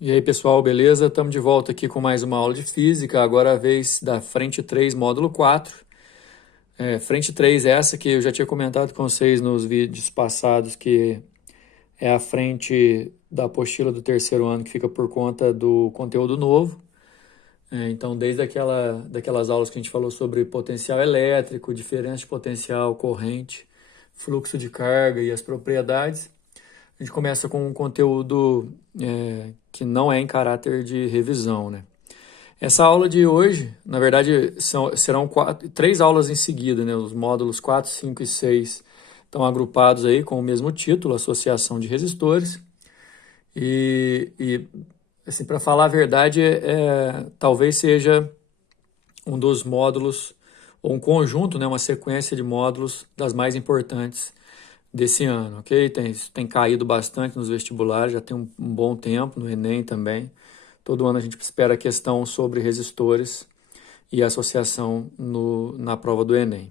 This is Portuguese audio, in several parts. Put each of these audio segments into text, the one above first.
E aí, pessoal, beleza? Estamos de volta aqui com mais uma aula de física, agora a vez da frente 3, módulo 4. Frente 3 é essa que eu já tinha comentado com vocês nos vídeos passados, que é a frente da apostila do terceiro ano que fica por conta do conteúdo novo. Então, desde daquelas aulas que a gente falou sobre potencial elétrico, diferença de potencial, corrente, fluxo de carga e as propriedades, a gente começa com um conteúdo que não é em caráter de revisão, né? Essa aula de hoje, na verdade, serão três aulas em seguida, né? Os módulos 4, 5 e 6 estão agrupados aí com o mesmo título, Associação de Resistores. E assim, para falar a verdade, talvez seja um dos módulos, ou um conjunto, né? Uma sequência de módulos das mais importantes desse ano, ok? Tem caído bastante nos vestibulares, já tem um bom tempo, no Enem também. Todo ano a gente espera questão sobre resistores e associação na prova do Enem.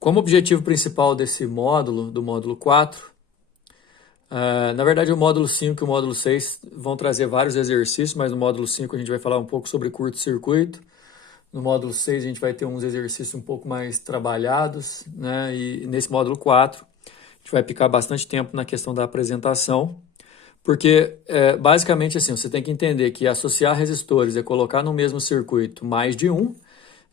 Como objetivo principal desse módulo, do módulo 4, na verdade o módulo 5 e o módulo 6 vão trazer vários exercícios, mas no módulo 5 a gente vai falar um pouco sobre curto-circuito. No módulo 6 a gente vai ter uns exercícios um pouco mais trabalhados, né? E nesse módulo 4 a gente vai ficar bastante tempo na questão da apresentação, porque basicamente assim, você tem que entender que associar resistores é colocar no mesmo circuito mais de um.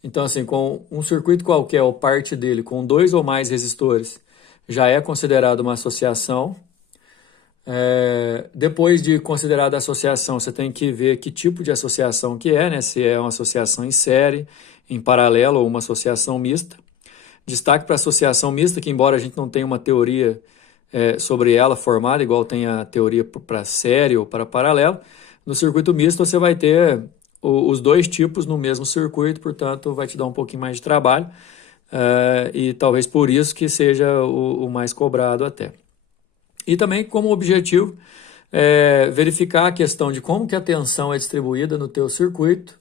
Então assim, com um circuito qualquer ou parte dele com dois ou mais resistores, já é considerado uma associação. Depois de considerada a associação, você tem que ver que tipo de associação que é, né? Se é uma associação em série, em paralelo ou uma associação mista. Destaque para a associação mista, que embora a gente não tenha uma teoria sobre ela formada, igual tem a teoria para série ou para paralelo, no circuito misto você vai ter os dois tipos no mesmo circuito, portanto vai te dar um pouquinho mais de trabalho, e talvez por isso que seja o mais cobrado até. E também como objetivo verificar a questão de como que a tensão é distribuída no teu circuito,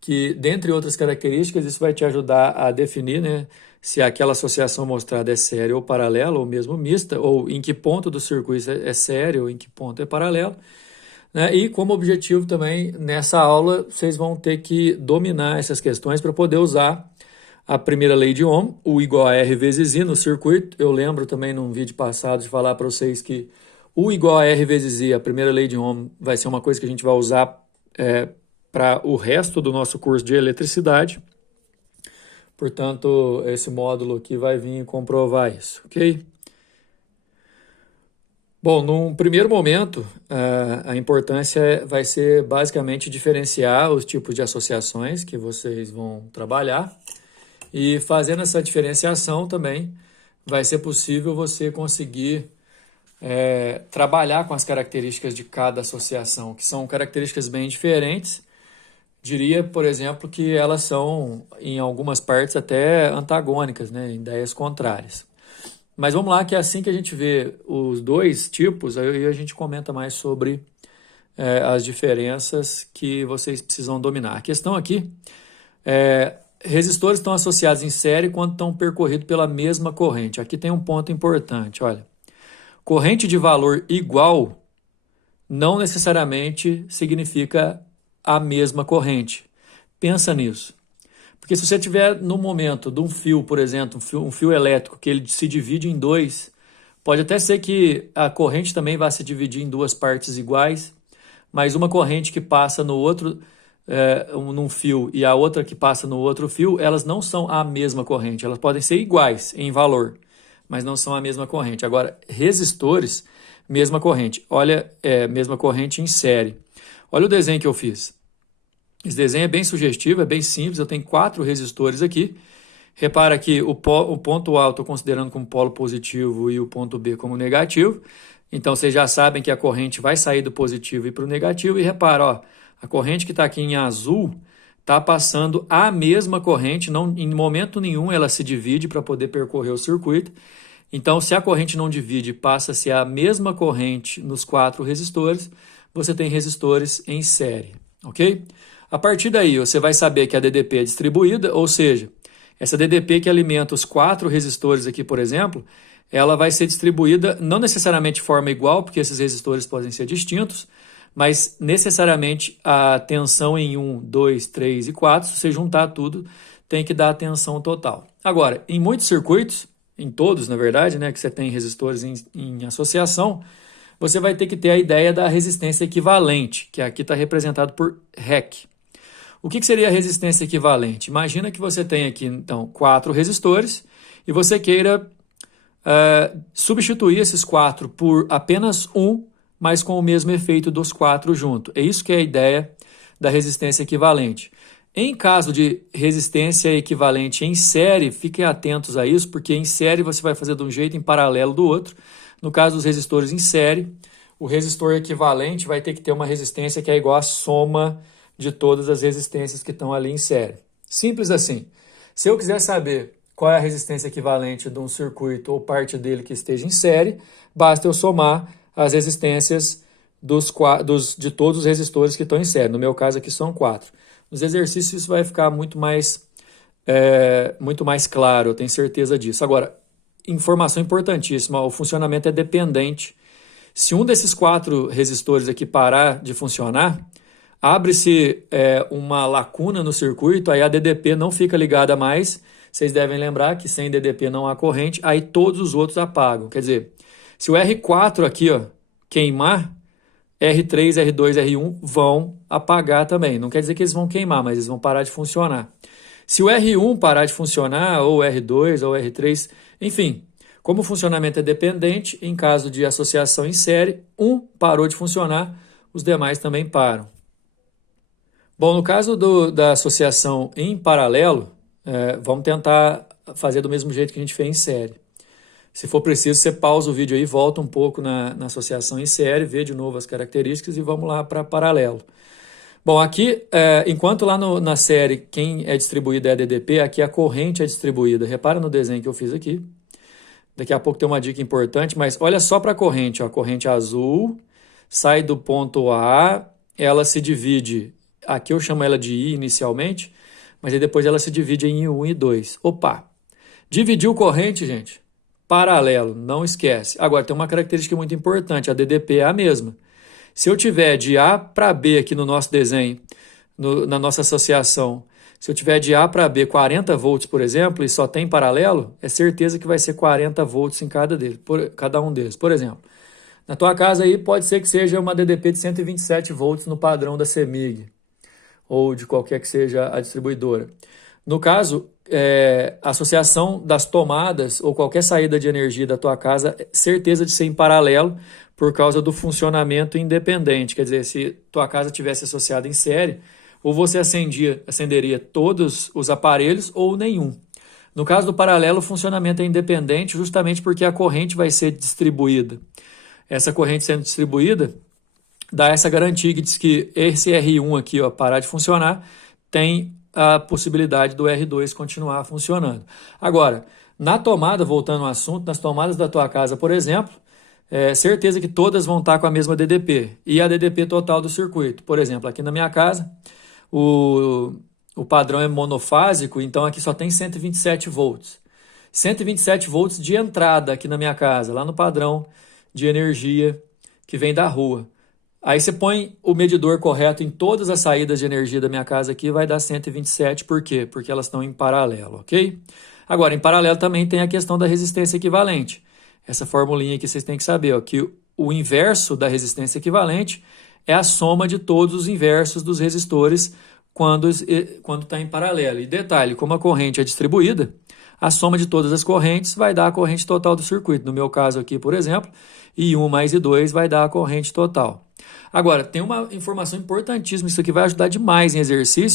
que dentre outras características isso vai te ajudar a definir, né, se aquela associação mostrada é séria ou paralela, ou mesmo mista, ou em que ponto do circuito é sério ou em que ponto é paralelo. Né? E como objetivo também, nessa aula, vocês vão ter que dominar essas questões para poder usar a primeira lei de Ohm, U igual a R vezes I no circuito. Eu lembro também num vídeo passado de falar para vocês que U igual a R vezes I, a primeira lei de Ohm, vai ser uma coisa que a gente vai usar para o resto do nosso curso de eletricidade. Portanto, esse módulo aqui vai vir comprovar isso, ok? Bom, num primeiro momento, a importância vai ser basicamente diferenciar os tipos de associações que vocês vão trabalhar, e fazendo essa diferenciação também vai ser possível você conseguir trabalhar com as características de cada associação, que são características bem diferentes. Diria, por exemplo, que elas são, em algumas partes, até antagônicas, né? Ideias contrárias. Mas vamos lá, que é assim que a gente vê os dois tipos, aí a gente comenta mais sobre as diferenças que vocês precisam dominar. A questão aqui resistores estão associados em série quando estão percorridos pela mesma corrente. Aqui tem um ponto importante, olha. Corrente de valor igual não necessariamente significa a mesma corrente. Pensa nisso. Porque se você tiver no momento de um fio, por exemplo, um fio elétrico, que ele se divide em dois, pode até ser que a corrente também vá se dividir em duas partes iguais, mas uma corrente que passa no outro, num fio, e a outra que passa no outro fio, elas não são a mesma corrente. Elas podem ser iguais em valor, mas não são a mesma corrente. Agora, resistores, mesma corrente. Olha, mesma corrente em série. Olha o desenho que eu fiz. Esse desenho é bem sugestivo, é bem simples. Eu tenho 4 resistores aqui. Repara que o ponto A eu estou considerando como polo positivo e o ponto B como negativo. Então, vocês já sabem que a corrente vai sair do positivo e ir para o negativo. E repara, ó, a corrente que está aqui em azul está passando a mesma corrente. Não, em momento nenhum ela se divide para poder percorrer o circuito. Então, se a corrente não divide, passa-se a mesma corrente nos 4 resistores. Você tem resistores em série, ok? A partir daí, você vai saber que a DDP é distribuída, ou seja, essa DDP que alimenta os 4 resistores aqui, por exemplo, ela vai ser distribuída não necessariamente de forma igual, porque esses resistores podem ser distintos, mas necessariamente a tensão em 1, 2, 3 e 4, se você juntar tudo, tem que dar a tensão total. Agora, em muitos circuitos, em todos, na verdade, né, que você tem resistores em associação, você vai ter que ter a ideia da resistência equivalente, que aqui está representado por REC. O que seria a resistência equivalente? Imagina que você tem aqui, então, 4 resistores e você queira substituir esses 4 por apenas um, mas com o mesmo efeito dos 4 junto. É isso que é a ideia da resistência equivalente. Em caso de resistência equivalente em série, fiquem atentos a isso, porque em série você vai fazer de um jeito em paralelo do outro. No caso dos resistores em série, o resistor equivalente vai ter que ter uma resistência que é igual à soma de todas as resistências que estão ali em série. Simples assim. Se eu quiser saber qual é a resistência equivalente de um circuito ou parte dele que esteja em série, basta eu somar as resistências de todos os resistores que estão em série. No meu caso aqui são 4. Nos exercícios isso vai ficar muito mais claro, eu tenho certeza disso. Agora, informação importantíssima, o funcionamento é dependente. Se um desses 4 resistores aqui parar de funcionar, abre-se uma lacuna no circuito, aí a DDP não fica ligada mais. Vocês devem lembrar que sem DDP não há corrente, aí todos os outros apagam. Quer dizer, se o R4 aqui queimar, R3, R2, R1 vão apagar também. Não quer dizer que eles vão queimar, mas eles vão parar de funcionar. Se o R1 parar de funcionar, ou R2, ou R3, enfim, como o funcionamento é dependente, em caso de associação em série, um parou de funcionar, os demais também param. Bom, no caso da associação em paralelo, vamos tentar fazer do mesmo jeito que a gente fez em série. Se for preciso, você pausa o vídeo aí, volta um pouco na associação em série, vê de novo as características e vamos lá para paralelo. Bom, aqui, enquanto lá na série quem é distribuído é a DDP, aqui a corrente é distribuída. Repara no desenho que eu fiz aqui. Daqui a pouco tem uma dica importante, mas olha só para a corrente. A corrente azul sai do ponto A, ela se divide, aqui eu chamo ela de I inicialmente, mas aí depois ela se divide em I1 e I2. Opa! Dividiu corrente, gente? Paralelo, não esquece. Agora, tem uma característica muito importante, a DDP é a mesma. Se eu tiver de A para B aqui no nosso desenho, na nossa associação, se eu tiver de A para B 40 volts, por exemplo, e só tem paralelo, é certeza que vai ser 40 volts em cada um deles. Por exemplo, na tua casa aí pode ser que seja uma DDP de 127 volts no padrão da CEMIG, ou de qualquer que seja a distribuidora. No caso, a associação das tomadas ou qualquer saída de energia da tua casa, certeza de ser em paralelo por causa do funcionamento independente. Quer dizer, se tua casa tivesse associada em série, ou você acenderia todos os aparelhos ou nenhum. No caso do paralelo, o funcionamento é independente justamente porque a corrente vai ser distribuída. Essa corrente sendo distribuída dá essa garantia que diz que esse R1 aqui parar de funcionar, tem a possibilidade do R2 continuar funcionando. Agora, na tomada, voltando ao assunto, nas tomadas da tua casa, por exemplo, certeza que todas vão estar com a mesma DDP e a DDP total do circuito. Por exemplo, aqui na minha casa, o padrão é monofásico, então aqui só tem 127 volts. 127 volts de entrada aqui na minha casa, lá no padrão de energia que vem da rua. Aí você põe o medidor correto em todas as saídas de energia da minha casa aqui, vai dar 127, por quê? Porque elas estão em paralelo, ok? Agora, em paralelo também tem a questão da resistência equivalente. Essa formulinha aqui vocês têm que saber, que o inverso da resistência equivalente é a soma de todos os inversos dos resistores quando está em paralelo. E detalhe, como a corrente é distribuída, a soma de todas as correntes vai dar a corrente total do circuito. No meu caso aqui, por exemplo, I1 mais I2 vai dar a corrente total. Agora, tem uma informação importantíssima, isso aqui vai ajudar demais em exercício.